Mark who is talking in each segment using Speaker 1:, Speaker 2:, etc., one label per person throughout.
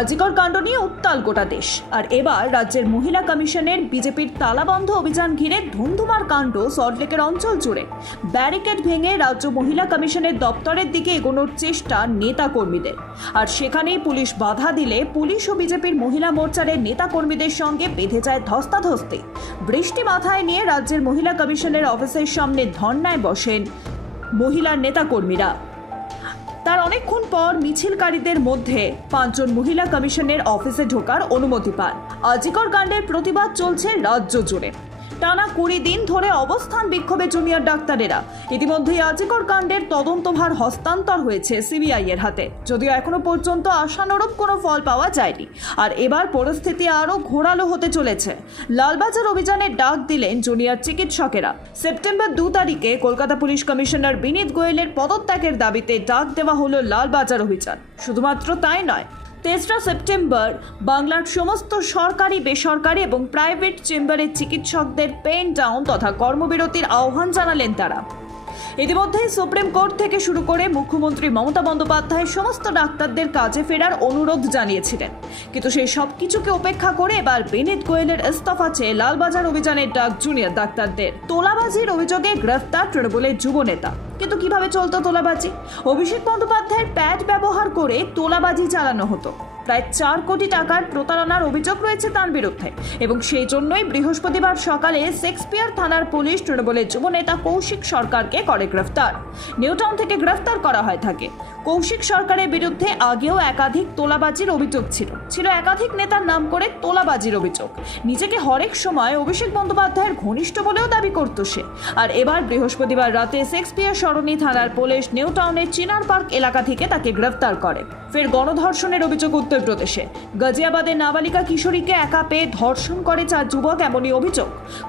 Speaker 1: আজিকর কাণ্ড নিয়ে উত্তাল গোটা দেশ। আর এবার রাজ্যের মহিলা কমিশনের বিজেপির তালাবন্ধ অভিযান ঘিরে ধুমধুমার কাণ্ড সল্টলেকের অঞ্চল জুড়ে। ব্যারিকেড ভেঙে রাজ্য মহিলা কমিশনের দপ্তরের দিকে এগোনোর চেষ্টা নেতা কর্মীদের আর সেখানেই পুলিশ বাধা দিলে পুলিশ ও বিজেপির মহিলা মোর্চারের নেতা কর্মীদের সঙ্গে বেঁধে যায় ধস্তাধস্তি। বৃষ্টি মাথায় নিয়ে রাজ্যের মহিলা কমিশনের অফিসের সামনে ধর্নায় বসেন মহিলার নেতাকর্মীরা। তার অনেকক্ষণ পর মিছিলকারীদের মধ্যে পাঁচজন মহিলা কমিশনের অফিসে ঢোকার অনুমতি পান। আজিকর কাণ্ডের প্রতিবাদ চলছে রাজ্য জুড়ে। টানা কুড়ি দিন ধরে অবস্থান বিক্ষোভে জুনিয়র ডাক্তারেরা। ইতিমধ্যেই আজিকর কাণ্ডের তদন্তভার হস্তান্তর হয়েছে সিবিআই এর হাতে। যদিও এখনও পর্যন্ত আশানুরূপ কোনো ফল পাওয়া যায়নি। আর এবার পরিস্থিতি আরও ঘোরালো হতে চলেছে। লালবাজার অভিযানের ডাক দিলেন জুনিয়র চিকিৎসকেরা। সেপ্টেম্বর দু তারিখে কলকাতা পুলিশ কমিশনার বিনীত গোয়েলের পদত্যাগের দাবিতে ডাক দেওয়া হলো লালবাজার অভিযান। শুধুমাত্র তাই নয় তেসরা সেপ্টেম্বর, বাংলার সমস্ত সরকারি, বেসরকারি এবং প্রাইভেট চেম্বারের চিকিৎসকদের পেন ডাউন তথা কর্মবিরতির আহ্বান জানালেন তারা। ইতিমধ্যেই সুপ্রিম কোর্ট থেকে শুরু করে মুখ্যমন্ত্রী মমতা বন্দ্যোপাধ্যায় সমস্ত ডাক্তারদের কাজে ফেরার অনুরোধ জানিয়েছিলেন। কিন্তু সেই সব কিছুকে উপেক্ষা করে এবার বিনীত গোয়েলের ইস্তফা চেয়ে লালবাজার অভিযানের ডাক জুনিয়র ডাক্তারদের। তোলাবাজির অভিযোগে গ্রেফতার তৃণমূলের যুব নেতা কিন্তু কীভাবে চলতো তোলাবাজি? অভিষেক বন্দ্যোপাধ্যায়ের প্যাড ব্যবহার করে তোলাবাজি চালানো হতো। প্রায় চার কোটি টাকার প্রতারণার অভিযোগ রয়েছে তার বিরুদ্ধে। এবং সেই জন্যই বৃহস্পতিবার সকালে শেক্সপিয়ার থানার পুলিশ তৃণমূলের যুব নেতা কৌশিক সরকারকে করে গ্রেফতার। নিউটাউন থেকে গ্রেফতার করা হয় থাকে কৌশিক সরকারের বিরুদ্ধে আগেও একাধিক তোলাবাজির অভিযোগ ছিল। ছিল একাধিক নেতার নাম করে তোলাবাজির অভিযোগ। নিজেকে হরেক সময় অভিষেক বন্দ্যোপাধ্যায়ের ঘনিষ্ঠ বলেও দাবি করত সে। আর এবার বৃহস্পতিবার রাতে শেক্সপিয়ার সরণি থানার পুলিশ নিউটাউনের চিনার পার্ক এলাকা থেকে তাকে গ্রেফতার করে। ফের গণধর্ষণের অভিযোগ উত্তরপ্রদেশে। গাজিয়াবাদে নাবালিকা কিশোরীকে একা পেয়ে ধর্ষণ করে চার যুবক এমনই অভিযোগ।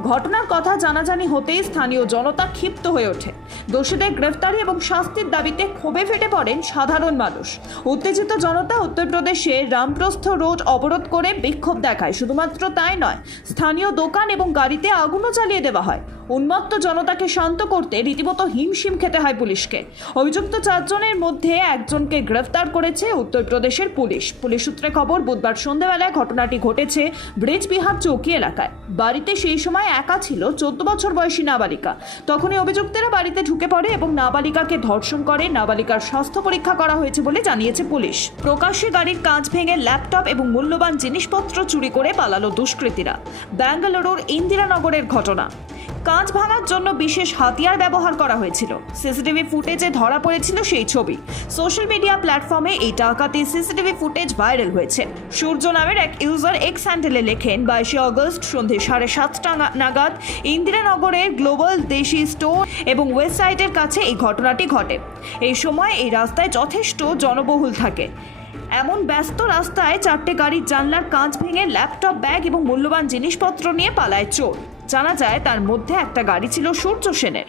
Speaker 1: ঘটনার কথা জানাজানি হতেই স্থানীয় জনতা ক্ষিপ্ত হয়ে ওঠে। দোষীদের গ্রেফতারি এবং শাস্তির দাবিতে ক্ষোভে ফেটে পড়েন সাধারণ মানুষ। উত্তেজিত জনতা উত্তরপ্রদেশে রামপ্রস্থ রোড অবরোধ করে বিক্ষোভ দেখায়। শুধুমাত্র তাই নয়, স্থানীয় দোকান এবং গাড়িতে আগুনও চালিয়ে দেওয়া হয়। উন্মত্ত জনতাকে শান্ত করতে রীতিমতো হিমশিম খেতে হয় পুলিশকে। অভিযুক্ত চারজনের মধ্যে একজনকে গ্রেফতার করেছে উত্তরপ্রদেশের পুলিশ। পুলিশ সূত্রে খবর, বুধবার সন্ধ্যাবেলায় ঘটনাটি ঘটেছে ব্রিজবিহার চৌকি এলাকায়। বাড়িতে সেই সময় একা ছিল চোদ্দ বছর বয়সী নাবালিকা। তখনই অভিযুক্তেরা বাড়িতে ঢুকে পড়ে এবং নাবালিকাকে ধর্ষণ করে নাবালিকার স্বাস্থ্য পরীক্ষা করা হয়েছে বলে জানিয়েছে পুলিশ। প্রকাশ্যে গাড়ির কাঁচ ভেঙে ল্যাপটপ এবং মূল্যবান জিনিসপত্র চুরি করে পালালো দুষ্কৃতীরা। ব্যাঙ্গালুরুর ইন্দিরানগরের ঘটনা। কাঁচ ভাঙার জন্য বিশেষ হাতিয়ার ব্যবহার করা হয়েছিল। সিসিটিভি ফুটেজে ধরা পড়েছিল সেই ছবি। সোশ্যাল মিডিয়া প্ল্যাটফর্মে এই ডাকাতি সিসিটিভি ফুটেজ ভাইরাল হয়েছে। সূর্য নামের এক ইউজার এক্স হ্যান্ডেলে লেখেন, বাইশে অগস্ট সন্ধে সাড়ে সাতটা নাগাদ ইন্দিরানগরের গ্লোবাল দেশি স্টোর এবং ওয়েবসাইটের কাছে এই ঘটনাটি ঘটে। এই সময় এই রাস্তায় যথেষ্ট জনবহুল থাকে। এমন ব্যস্ত রাস্তায় চারটে গাড়ির জানলার কাঁচ ভেঙে ল্যাপটপ, ব্যাগ এবং মূল্যবান জিনিসপত্র নিয়ে পালায় চোর। জানা যায় তার মধ্যে একটা গাড়ি ছিল সূর্য সেনের।